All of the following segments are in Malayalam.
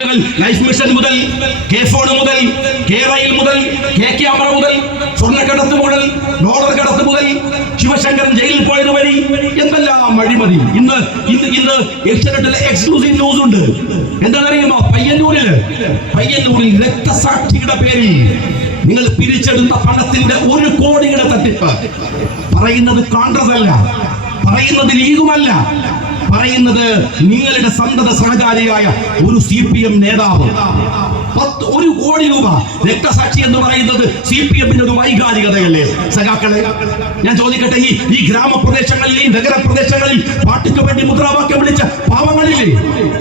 ലൈഫ് മിഷൻ മുതൽ കെ ഫോൺ മുതൽ കെ റെയിൽ മുതൽ കെ ക്യാമറ മുതൽ സ്വർണ്ണക്കടത്ത് മുതൽ ഡോളർ കടത്ത് മുതൽ ശിവശങ്കരൻ ജയിലിൽ പോയത് വഴി എന്തെല്ലാം അഴിമതി. ഇന്ന് ഏഷ്യാനെറ്റിലെ എക്സ്ക്ലൂസീവ് ന്യൂസ് ഉണ്ട്. എന്താണെന്നറിയുമോ? പയ്യന്നൂരിൽ രക്തസാക്ഷിയുടെ പേരിൽ നിങ്ങൾ പിരിച്ചെടുത്ത പണത്തിന്റെ 1 കോടിയുടെ തട്ടിപ്പ്. പറയുന്നത് കോൺഗ്രസ് അല്ല, പറയുന്നത് ലീഗുമല്ല, പറയുന്നത് നിങ്ങളുടെ സന്തത സഹചാരിയായ ഒരു CPM നേതാവ്. 1 കോടി രൂപ രക്തസാക്ഷി എന്ന് പറയുന്നത് CPM-ന്റെ ഒരു വൈകാരികതയല്ലേ സഖാക്കളെ? ഞാൻ ചോദിക്കട്ടെ, ഈ ഗ്രാമപ്രദേശങ്ങളിൽ, ഈ നഗരപ്രദേശങ്ങളിൽ പാർട്ടിക്ക് വേണ്ടി മുദ്രാവാക്യം വിളിച്ച പാവങ്ങളില്ലേ?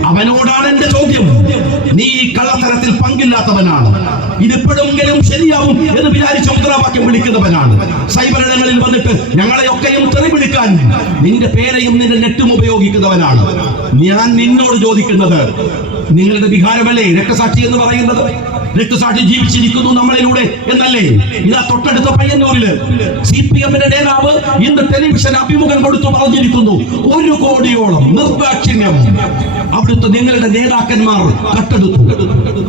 അവനോടാണ് എന്റെ ചോദ്യം. നീ കള്ളത്തരത്തിൽ പങ്കില്ലാത്തവനാണ്, ഇതിപ്പോഴെങ്കിലും ശരിയാവും എന്ന് വിചാരിച്ച മുദ്രാവാക്യം വിളിക്കുന്നവനാണ്. സൈബർ ഇടങ്ങളിൽ വന്നിട്ട് ഞങ്ങളെയൊക്കെയും തെറി വിളിക്കാൻ നിന്റെ പേരെയും നിന്റെ നെറ്റും ഉപയോഗിക്കുന്നവനാണ്. ഞാൻ നിന്നോട് ചോദിക്കുന്നത്, നിങ്ങളുടെ വികാരമല്ലേ രക്തസാക്ഷി എന്ന് പറയുന്നത്? രക്തസാക്ഷി ജീവിച്ചിരിക്കുന്നു നമ്മളിലൂടെ എന്നല്ലേ? ഇതാ തൊട്ടടുത്ത പയ്യന്നൂരില് CPM-ന്റെ നേതാവ് ഇന്ന് ടെലിവിഷൻ അഭിമുഖം കൊടുത്തു പറഞ്ഞിരിക്കുന്നു, 1 കോടിയോളം നിർദാക്ഷിണ്യം അവിടുത്തെ നിങ്ങളുടെ നേതാക്കന്മാർ കട്ടെടുത്തു.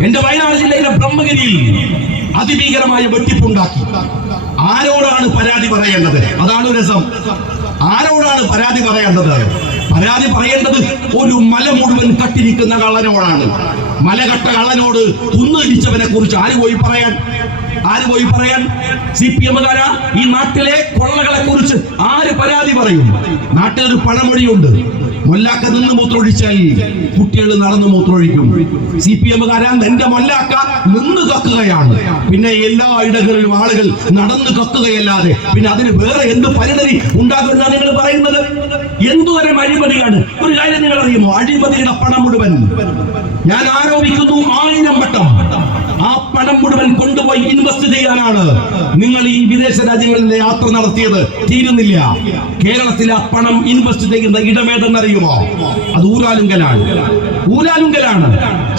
എന്റെ വയനാട് ജില്ലയിലെ ബ്രഹ്മഗിരിയിൽ അതിഭീകരമായ വെട്ടിപ്പുണ്ടാക്കി. ആരോടാണ് പരാതി പറയേണ്ടത്? അതാണ് രസം. ആരോടാണ് പരാതി പറയേണ്ടത്? പരാതി പറയേണ്ടത് ഒരു മല മുഴുവൻ കട്ടിരിക്കുന്ന കള്ളനോടാണ്. മലകട്ട കള്ളനോട് കുന്നിടിച്ചവനെ കുറിച്ച് ആര് പോയി പറയാൻ? CPM-കാരാ? ഈ നാട്ടിലെ കൊള്ളകളെ കുറിച്ച് ആര് പരാതി പറയും? നാട്ടിലൊരു പഴമൊഴിയുണ്ട്, മൊല്ലാക്ക നിന്ന് മൂത്രമൊഴിച്ചാൽ കുട്ടികൾ നടന്ന് മൂത്രമൊഴിക്കും. CPM-കാരാ, എന്റെ മൊല്ലാക്ക നിന്ന് കക്കുകയാണ്, പിന്നെ എല്ലാ ഇടങ്ങളിലും ആളുകൾ നടന്ന് കക്കുകയല്ലാതെ പിന്നെ അതിന് വേറെ എന്ത് പരിണതി ഉണ്ടാകുമെന്നാണ് നിങ്ങൾ പറയുന്നത്? എന്തുവരെ അഴിമതിയാണ്? ഒരു കാര്യം നിങ്ങൾ അറിയുമോ? അഴിമതിയുടെ പണം മുഴുവൻ ഞാൻ ആരോപിക്കുന്നു 1000 വട്ടം. ആ പണം മുഴുവൻ കൊണ്ടുപോയി ഇൻവെസ്റ്റ് ചെയ്യാനാണ് നിങ്ങൾ ഈ വിദേശ രാജ്യങ്ങളിലെ യാത്ര നടത്തിയത്. തീരുന്നില്ല. കേരളത്തിൽ ആ പണം ഇൻവെസ്റ്റ് ചെയ്യുന്ന ഇടമേതെന്നറിയുമോ? അത് ഊരാലുങ്കലാണ്.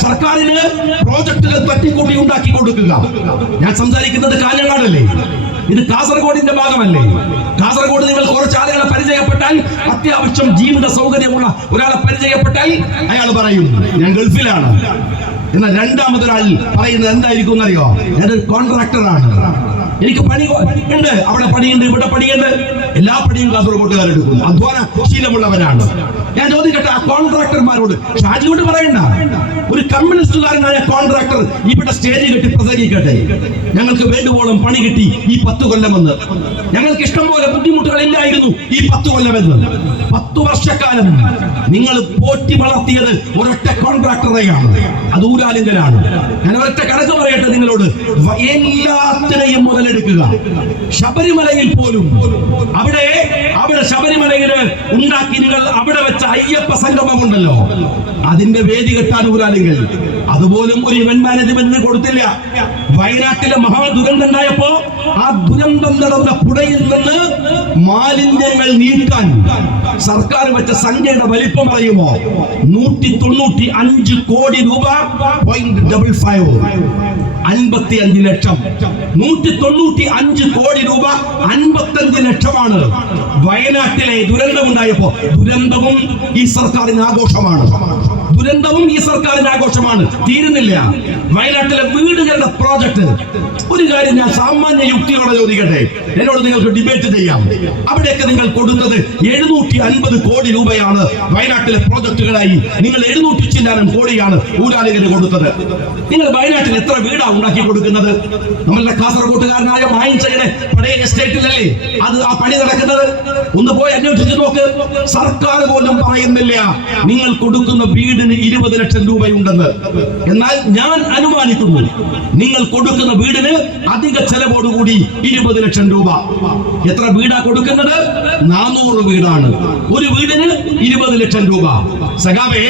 സർക്കാരിന് പ്രോജക്റ്റുകൾ തട്ടിക്കൂട്ടി ഉണ്ടാക്കി കൊടുക്കുക. ഞാൻ സംസാരിക്കുന്നത് കാഞ്ഞങ്ങാടല്ലേ? ഇത് കാസർഗോഡിന്റെ ഭാഗമല്ലേ? കാസർഗോഡ് നിങ്ങൾ കുറച്ച് ആളുകളെ പരിചയപ്പെട്ടാൽ, അത്യാവശ്യം ജീവിത സൗകര്യമുള്ള ഒരാളെ പരിചയപ്പെട്ടാൽ അയാൾ പറയും ഞാൻ ഗൾഫിലാണ്. എന്നാൽ രണ്ടാമതൊരാൾ പറയുന്നത് എന്തായിരിക്കും എന്നറിയോ? ഞാനൊരു കോൺട്രാക്ടറാണ്, എനിക്ക് പണി ഉണ്ട്, അവിടെ പണിയുണ്ട്, ഇവിടെ പണിയുണ്ട്. എല്ലാ പണിയും കാസർഗോട്ടുകാരെടുക്കും, അധ്വാന ശീലമുള്ളവരാണ്. ഞാൻ ചോദിക്കട്ടെ, ആ കോൺട്രാക്ടർമാരോട് ഷാജിയോട് പറയണ്ട, ഒരു കമ്മ്യൂണിസ്റ്റുകാരനായ കോൺട്രാക്ടർ ഇവിടെ സ്റ്റേജ് കെട്ടി പ്രസംഗിക്കട്ടെ, ഞങ്ങൾക്ക് വേണ്ടുവോളം പണി കിട്ടി ഈ 10 കൊല്ലമെന്ന്, ഞങ്ങൾക്ക് ഇഷ്ടംപോലെ ബുദ്ധിമുട്ടുകളില്ലായിരുന്നു ഈ 10 കൊല്ലമെന്ന്. 10 വർഷക്കാലം നിങ്ങൾ പോറ്റി വളർത്തിയത് ഒരൊറ്റ കോൺട്രാക്ടറെയാണ്, അത് ഊരാലുങ്കലാണ്. ഞാൻ ഒരൊറ്റ കണക്ക് പറയട്ടെ നിങ്ങളോട്, എല്ലാത്തിനെയും മുതലെടുക്കുക. ശബരിമലയിൽ പോലും അവിടെ ശബരിമലയിൽ ഉണ്ടാക്കി നിങ്ങൾ അവിടെ വെച്ച അയ്യപ്പ സംഗമമുണ്ടല്ലോ, അതിന്റെ വേദി കെട്ടാൻ ഊരാലുങ്കൽ. അതുപോലും ഒരു ഇവന്റ് മാനേജ്മെന്റിന് കൊടുത്തില്ല. വയനാട്ടിലെ മഹാദുരന്തം ഉണ്ടായപ്പോ ആ ദുരന്തം നടന്ന പുഴയിൽ നിന്ന് മാലിന്യങ്ങൾ നീക്കാൻ സർക്കാർ വെച്ച സംഖ്യയുടെ വലിപ്പം അറിയുമോ? 195 കോടി രൂപ, 0.55, 55 ലക്ഷം. 195 കോടി രൂപ, 55 ലക്ഷമാണ് വയനാട്ടിലെ ദുരന്തമുണ്ടായപ്പോ. ദുരന്തവും ഈ സർക്കാരിന് ആഘോഷമാണ്. തീരുന്നില്ല. വയനാട്ടിലെ വീടുകളുടെ പ്രോജക്ട്, ഒരു കാര്യം ഞാൻ സാമാന്യ യുക്തിയോടെ ചോദിക്കട്ടെ, എന്നോട് നിങ്ങൾക്ക് ഡിബേറ്റ് ചെയ്യാം. അവിടെയൊക്കെ നിങ്ങൾ കൊടുത്തത് 750 കോടി രൂപയാണ് വയനാട്ടിലെ പ്രോജക്ടുകളായി. നിങ്ങൾ 700 കോടിയാണ് ഊരാലുങ്കലിന് കൊടുത്തത്. നിങ്ങൾ വയനാട്ടിൽ എത്ര വീടാണ് ഉണ്ടാക്കി കൊടുക്കുന്നത്? നമ്മളുടെ കാസർഗോട്ടുകാരനായ മായിൻചയുടെ പഴയ എസ്റ്റേറ്റിലല്ലേ അത് ആ പണി നടക്കുന്നത്? ഒന്ന് പോയി അന്വേഷിച്ച് നോക്ക്. സർക്കാർ പോലും പറയുന്നില്ല നിങ്ങൾ കൊടുക്കുന്ന വീടിന് 20 ലക്ഷം രൂപയുണ്ടെന്ന്. എന്നാൽ ഞാൻ അനുമാനിക്കുന്നു നിങ്ങൾ കൊടുക്കുന്ന വീടിന് അധിക ചെലവോടുകൂടി 20 ലക്ഷം രൂപ. എത്ര വീടാ കൊടുക്കുന്നത്? 400 വീടാണ്. ഒരു വീടിന് 20 ലക്ഷം രൂപ. സഖാവേ,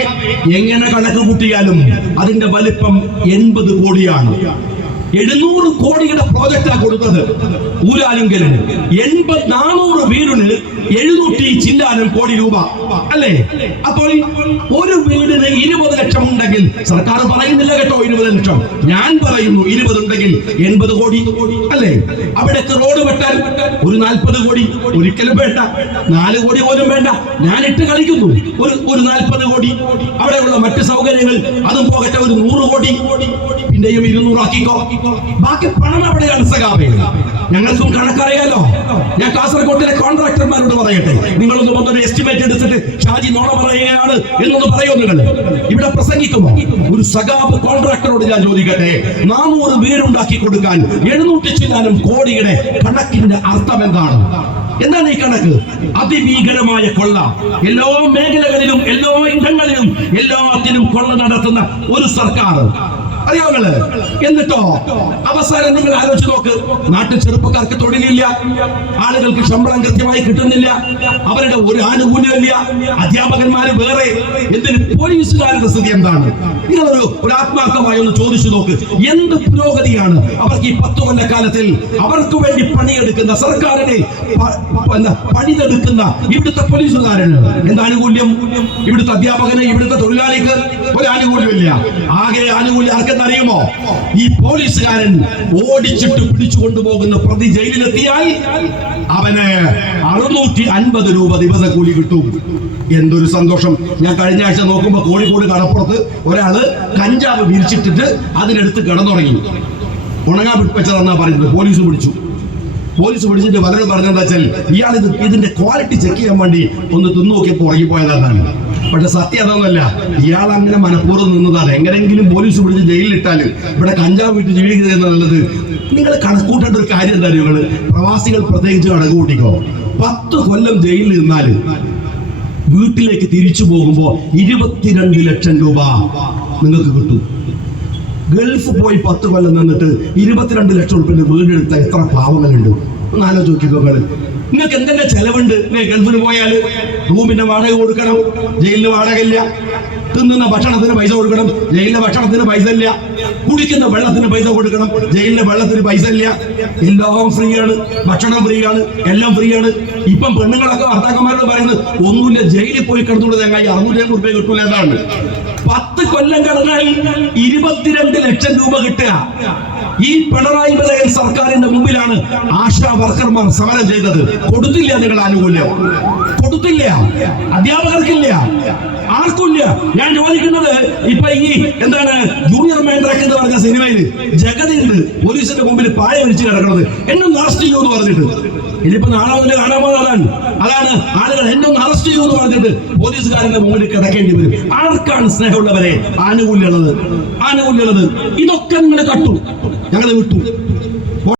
എങ്ങനെ കണക്ക് കൂട്ടിയാലും അതിന്റെ വലിപ്പം 80 കോടിയാണ്. 700 കോടിയുടെ പ്രോജക്റ്റാണ് കൊടുത്തത്. ഊരാലുങ്കലിന് 400 വീടിന് 700 ചില്ലാനം കോടി രൂപ അല്ലേ? അപ്പോൾ ഒരു വീടിന് 20 ലക്ഷം ഉണ്ടെങ്കിൽ സർക്കാർ പറയുന്നില്ല കേട്ടോ 20 ലക്ഷം, ഞാൻ പറയുന്നു 20 ഉണ്ടെങ്കിൽ 80 കോടി അല്ലേ? അവിടേക്ക് റോഡ് വെട്ടാൻ ഒരു 40 കോടി ഒരിക്കലും വേണ്ട, 4 കോടി പോലും വേണ്ട, ഞാൻ ഇട്ട് കളിക്കുന്നു. ഒരു 40 കോടി. അവിടെയുള്ള മറ്റ് സൗകര്യങ്ങൾ അതും പോകട്ടെ, ഒരു 100 കോടി, പിന്നെയും 200 ആക്കിക്കോ. ബാക്കി പണം എവിടെയാണ് സഖാവേ? ഞങ്ങൾക്കും കണക്കറിയാലോ. ഞാൻ കാസർഗോഡിലെ കോൺട്രാക്ടർമാരോട് പറയട്ടെ, നിങ്ങളൊന്ന് വന്നൊരു എസ്റ്റിമേറ്റ് എടുത്തിട്ട് ഷാജി നോണ പറയുകയാണ് എന്നൊന്ന് പറയോ? നിങ്ങൾ ഇവിടെ പ്രസംഗിക്കുമോ? ഒരു സഖാബ് കോൺട്രാക്ടറോട് ഞാൻ ചോദിക്കട്ടെ, 400 വീടുണ്ടാക്കി കൊടുക്കാൻ 700 ചില്ലാനം കോടിയുടെ കണക്കിന്റെ അർത്ഥം എന്താണ്? എന്താണ് ഈ കണക്ക്? അതിഭീകരമായ കൊള്ള, എല്ലാ മേഖലകളിലും എല്ലാ ഇടങ്ങളിലും എല്ലാത്തിനും കൊള്ള നടത്തുന്ന ഒരു സർക്കാർ അറിയാവുന്നത്. എന്നിട്ടോ അവസാനം നിങ്ങൾ ആലോചിച്ച് നോക്ക്, നാട്ടിൽ ചെറുപ്പക്കാർക്ക് തൊഴിലില്ല, ആളുകൾക്ക് ശമ്പളം കൃത്യമായി കിട്ടുന്നില്ല, അവരുടെ ഒരു ആനുകൂല്യമില്ല, അധ്യാപകന്മാര് വേറെ, എന്തിന് പോലീസുകാരുടെ സ്ഥിതി എന്താണ്? നിങ്ങളൊരു ആത്മാർത്ഥമായി ഒന്ന് ചോദിച്ചു നോക്ക്. എന്ത് പുരോഗതിയാണ് അവർക്ക് ഈ 10 കൊല്ലക്കാലത്തിൽ അവർക്ക് വേണ്ടി പണിയെടുക്കുന്ന സർക്കാരിനെ പണിതെടുക്കുന്ന ഇവിടുത്തെ പോലീസുകാരന് എന്ത് ആനുകൂല്യം? ഇവിടുത്തെ അധ്യാപകന്, ഇവിടുത്തെ തൊഴിലാളിക്ക് ഒരു ആനുകൂല്യമില്ല. ആകെ ആനുകൂല്യം ആർക്കെന്നറിയുമോ? ഈ പോലീസുകാരൻ ഓടിച്ചിട്ട് പിടിച്ചു കൊണ്ടുപോകുന്ന പ്രതി ജയിലിലെത്തിയാൽ അവന് 650 രൂപ ദിവസക്കൂലി കിട്ടും. എന്തൊരു സന്തോഷം! ഞാൻ കഴിഞ്ഞ ആഴ്ച നോക്കുമ്പോ കോഴിക്കോട് കടപ്പുറത്ത് ഒരാള് കഞ്ചാവ് വിരിച്ചിട്ടിട്ട് അതിനെടുത്ത് കിടന്നുറങ്ങി, ഉണങ്ങാൻ വെച്ചതെന്നാ പറയുന്നത്. പോലീസ് പിടിച്ചിട്ട് പലരും പറഞ്ഞെന്താ വെച്ചാൽ ഇയാൾ ഇതിന്റെ ക്വാളിറ്റി ചെക്ക് ചെയ്യാൻ വേണ്ടി ഒന്ന് തിന്നു നോക്കിയപ്പോ ഉറങ്ങിപ്പോയതാണ്. പക്ഷെ സത്യം അതൊന്നുമല്ല, ഇയാൾ അങ്ങനെ മനഃപൂർവ്വം നിന്നതാണ്. എങ്ങനെങ്കിലും പോലീസ് പിടിച്ച് ജയിലിലിട്ടാൽ ഇവിടെ കഞ്ചാവ് വിട്ട് ജീവിക്കുന്നത് നല്ലത്. നിങ്ങൾ കണക്കൂട്ടേണ്ട ഒരു കാര്യം എന്താ? നിങ്ങള് പ്രവാസികൾ പ്രത്യേകിച്ച് കണക്ക് കൂട്ടിക്കോ. 10 കൊല്ലം ജയിലിൽ നിന്നാല് വീട്ടിലേക്ക് തിരിച്ചു പോകുമ്പോ 22 ലക്ഷം രൂപ നിങ്ങൾക്ക് കിട്ടും. ഗൾഫ് പോയി 10 കൊല്ലം നിന്നിട്ട് 22 ലക്ഷം രൂപയുടെ വീടെടുത്ത എത്ര പാവങ്ങളുണ്ട്? ഒന്ന് ആലോചിച്ച് നോക്കിക്കോങ്ങള്. നിങ്ങൾക്ക് എന്തെല്ലാം ചെലവുണ്ട്? ഗൾഫിന് പോയാൽ റൂമിന്റെ വാടക കൊടുക്കണം, ജയിലിന് വാടക ഇല്ല. തിന്നുന്ന ഭക്ഷണത്തിന് പൈസ കൊടുക്കണം, ജയിലിലെ ഭക്ഷണത്തിന് പൈസ ഇല്ല. കുടിക്കുന്ന വെള്ളത്തിന് പൈസ കൊടുക്കണം, ജയിലിലെ വെള്ളത്തിന് പൈസ ഇല്ല. എല്ലാം ഫ്രീ ആണ്, ഭക്ഷണം ഫ്രീ ആണ്, എല്ലാം ഫ്രീ ആണ്. ഇപ്പം പെണ്ണുങ്ങളൊക്കെ ഭർത്താക്കന്മാരോട് പറയുന്നത് ഒന്നുമില്ല, ജയിലിൽ പോയി കിടന്നുകൊണ്ട് ഞങ്ങൾ 600 രൂപ കിട്ടൂല. എന്നാണ് 10 കൊല്ലം കടന്നാൽ 22 ലക്ഷം രൂപ കിട്ടുക. ഈ പിണറായി വിജയൻ സർക്കാരിന്റെ മുമ്പിലാണ് ആശാ വർക്കർമാർ സമരം ചെയ്തത്. കൊടുത്തില്ല, നിങ്ങൾ ആനുകൂല്യം കൊടുത്തില്ല, അധ്യാപകർക്കില്ല, ആർക്കുമില്ല. ഞാൻ ചോദിക്കുന്നത്, ഇപ്പൊ ഈ എന്താണ് ജൂനിയർ മാൻഡ്രാക്ക് എന്ന് പറഞ്ഞ സിനിമയിൽ ജഗതിണ്ട് പോലീസിന്റെ മുമ്പിൽ പായ വലിച്ചു കിടക്കുന്നത്, എന്നെ അറസ്റ്റ് ചെയ്യൂ എന്ന് പറഞ്ഞിട്ട്. ഇനിയിപ്പോ നാളെ മുതൽ കാണാൻ പോകുന്നതാണ്. അതാണ് ആളുകൾ എന്നെ ഒന്ന് അറസ്റ്റ് ചെയ്യൂ എന്ന് പറഞ്ഞിട്ട് പോലീസുകാരന്റെ മുമ്പിൽ കിടക്കേണ്ടി വരും. ആർക്കാണ് സ്നേഹമുള്ളവരെ ആനുകൂല്യമുള്ളത്? ഇതൊക്കെ നിങ്ങൾ കട്ടു, ഞങ്ങൾ വിട്ടു.